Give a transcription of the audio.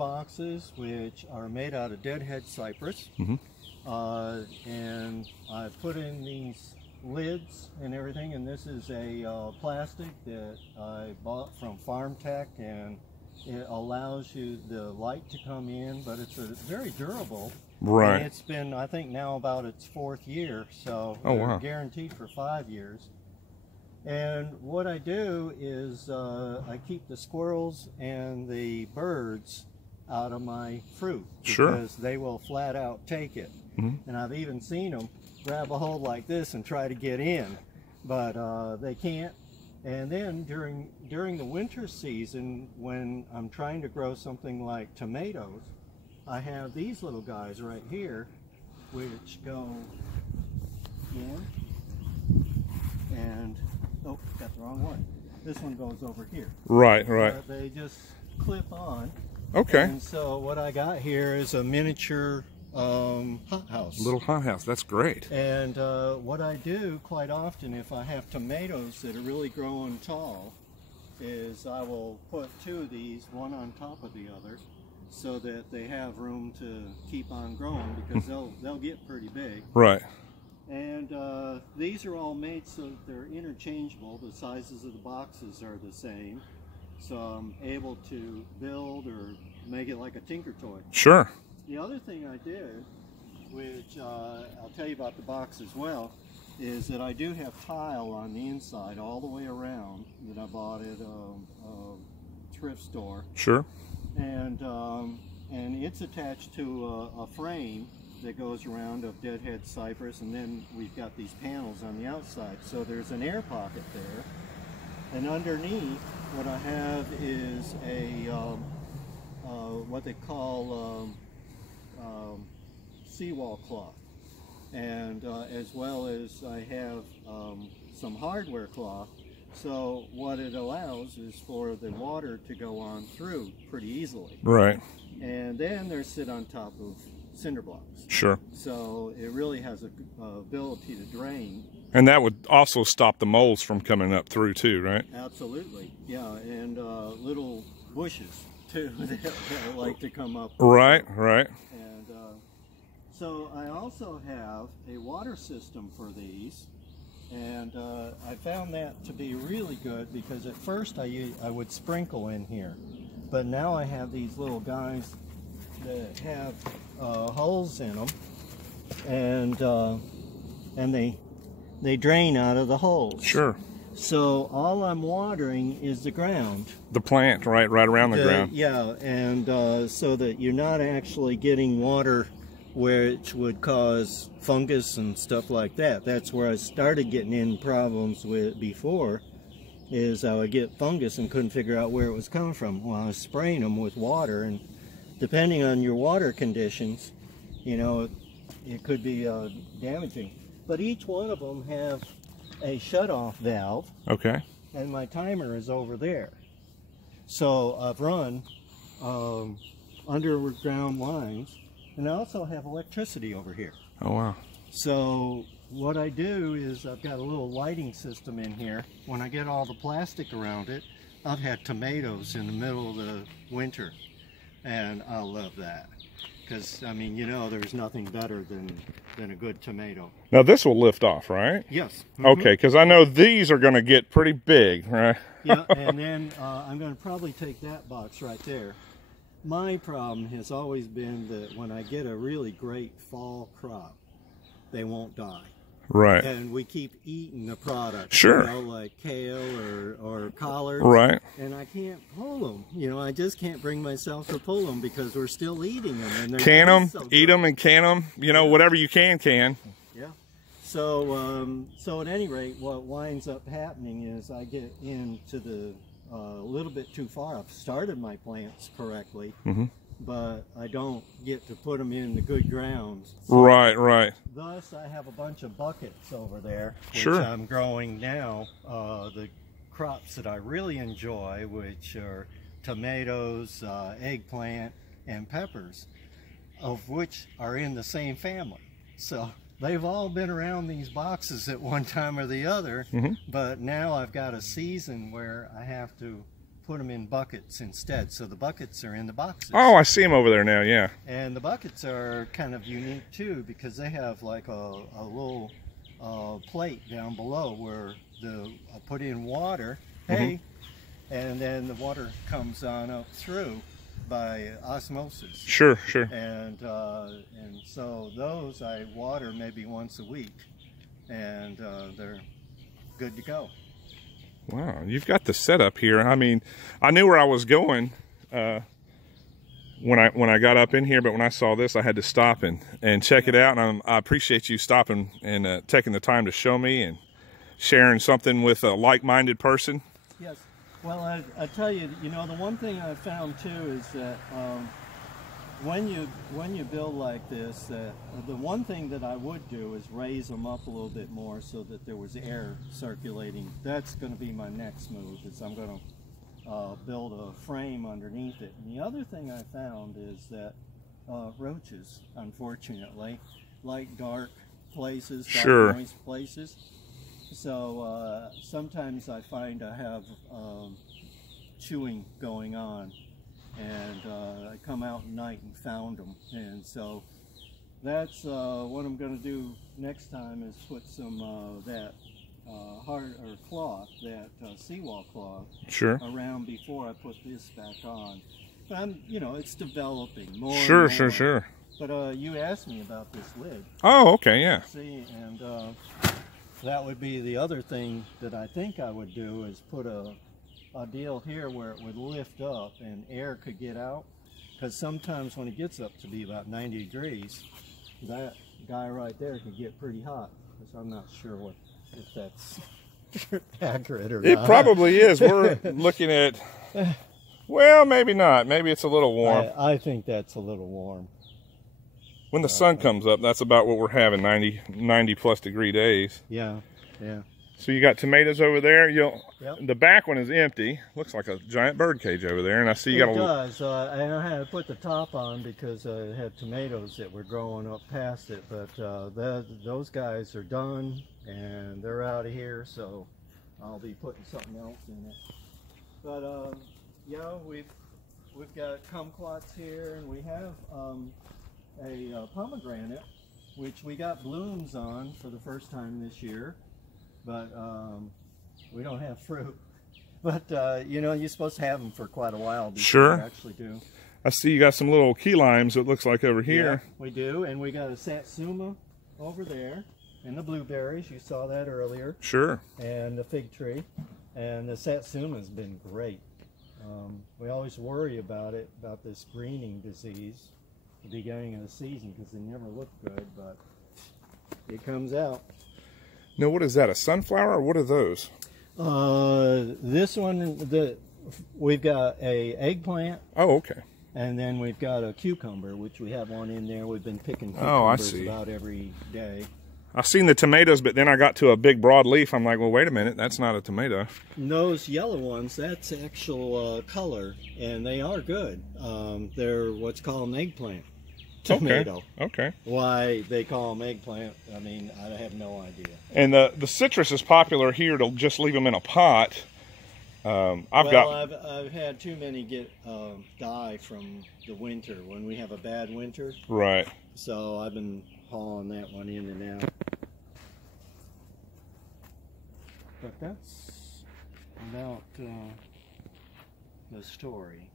boxes which are made out of deadhead cypress. And I put in these lids and everything, and this is a plastic that I bought from Farm Tech, and it allows you the light to come in, but it's very durable. Right. And it's been, I think, now about its 4th year, so oh, they're wow. guaranteed for 5 years. And what I do is I keep the squirrels and the birds out of my fruit, because they will flat out take it. And I've even seen them grab a hold like this and try to get in, but they can't. And then during the winter season, when I'm trying to grow something like tomatoes, I have these little guys right here, which go in, and oh, got the wrong one. This one goes over here. Right, right. They just clip on. Okay. And so what I got here is a miniature hothouse. Little hothouse. That's great. And what I do quite often, if I have tomatoes that are really growing tall, is I will put 2 of these, one on top of the other, so that they have room to keep on growing, because they'll get pretty big. Right. And these are all made so that they're interchangeable. The sizes of the boxes are the same, so I'm able to build or make it like a tinker toy. Sure. The other thing I did, which I'll tell you about the box as well, is that I do have tile on the inside all the way around that I bought at a thrift store. Sure. And it's attached to a frame that goes around of deadhead cypress, and then we've got these panels on the outside. So there's an air pocket there. And underneath, what I have is a what they call seawall cloth, and as well as I have some hardware cloth. So what it allows is for the water to go on through pretty easily. Right. And then they're sit on top of cinder blocks. Sure. So it really has a ability to drain. And that would also stop the moles from coming up through too, right? Absolutely, yeah, and little bushes too that like to come up. Right, right. And so I also have a water system for these, and I found that to be really good, because at first I would sprinkle in here, but now I have these little guys that have holes in them, and they drain out of the holes. Sure. So all I'm watering is the ground. The plant, right around the ground. Yeah, and so that you're not actually getting water which would cause fungus and stuff like that. That's where I started getting in problems with before, is I would get fungus and couldn't figure out where it was coming from. Well, I was spraying them with water, and depending on your water conditions, you know, it could be damaging. But each one of them have a shut-off valve. Okay. And my timer is over there. So I've run underground lines, and I also have electricity over here. Oh, wow. So what I do is I've got a little lighting system in here. When I get all the plastic around it, I've had tomatoes in the middle of the winter, and I love that. Because, I mean, you know, there's nothing better than a good tomato. Now this will lift off, right? Yes. Okay, because I know these are going to get pretty big, right? Yeah, and then I'm going to probably take that box right there. My problem has always been that when I get a really great fall crop, they won't die. Right. And we keep eating the product. Sure. You know, like kale or collards. Right. And I can't pull them. You know, I just can't bring myself to pull them because we're still eating them. And can them, so eat them, and can them. You know, whatever you can. Yeah. So, so at any rate, what winds up happening is I get into the a little bit too far. I've started my plants correctly, but I don't get to put them in the good grounds. So Right, right. thus, I have a bunch of buckets over there, which Sure. I'm growing now. The crops that I really enjoy, which are tomatoes, eggplant, and peppers, of which are in the same family. So they've all been around these boxes at one time or the other, but now I've got a season where I have to put them in buckets instead. So the buckets are in the boxes. Oh, I see them over there now, yeah. And the buckets are kind of unique too, because they have like a little plate down below where I put in water, and then the water comes on up through by osmosis. Sure, sure. And so those I water maybe once a week, and they're good to go. Wow, you've got the setup here. I mean, I knew where I was going when I got up in here, but when I saw this, I had to stop and check it out. And I appreciate you stopping and taking the time to show me and sharing something with a like-minded person. Yes. Well, I tell you, the one thing I found too is that when you build like this, the one thing that I would do is raise them up a little bit more so that there was air circulating. That's going to be my next move, is I'm going to build a frame underneath it. And the other thing I found is that roaches, unfortunately, like dark places, dark moist places. So sometimes I find I have chewing going on, and I come out at night and found them. And so that's what I'm going to do next time, is put some that hard or cloth, that seawall cloth, around before I put this back on. But I'm, it's developing more. Sure. But you asked me about this lid. Oh, okay, yeah. See, and that would be the other thing that I think I would do, is put a deal here where it would lift up and air could get out. Because sometimes when it gets up to be about 90 degrees, that guy right there can get pretty hot. So I'm not sure if that's accurate or not. It probably is. We're looking at, well, maybe not. Maybe it's a little warm. I think that's a little warm. When the sun comes up, that's about what we're having, 90 plus degree days. Yeah. So you got tomatoes over there. The back one is empty. Looks like a giant bird cage over there. And I see you got a... It does. And I had to put the top on because I had tomatoes that were growing up past it. But those guys are done, and they're out of here. So I'll be putting something else in it. But we've got kumquats here, and we have a pomegranate, which we got blooms on for the first time this year, but we don't have fruit. But you're supposed to have them for quite a while before you actually do. I see you got some little key limes, it looks like, over here. Yeah, we do, and we got a satsuma over there, and the blueberries, you saw that earlier. Sure. And the fig tree, and the satsuma's been great. We always worry about this greening disease at the beginning of the season, because they never look good, but it comes out. Now, what is that, a sunflower, or what are those? This one, we've got a eggplant. Oh, okay. And then we've got a cucumber, which we have one in there. We've been picking cucumbers about every day. I've seen the tomatoes, but then I got to a big broad leaf. I'm like, well, wait a minute, that's not a tomato. And those yellow ones, that's actual color, and they are good. They're what's called an eggplant tomato. Okay. Why they call them eggplant, I mean, I have no idea. And the citrus is popular here to just leave them in a pot. I've had too many die from the winter when we have a bad winter. Right. So I've been hauling that one in and out. But that's about the story.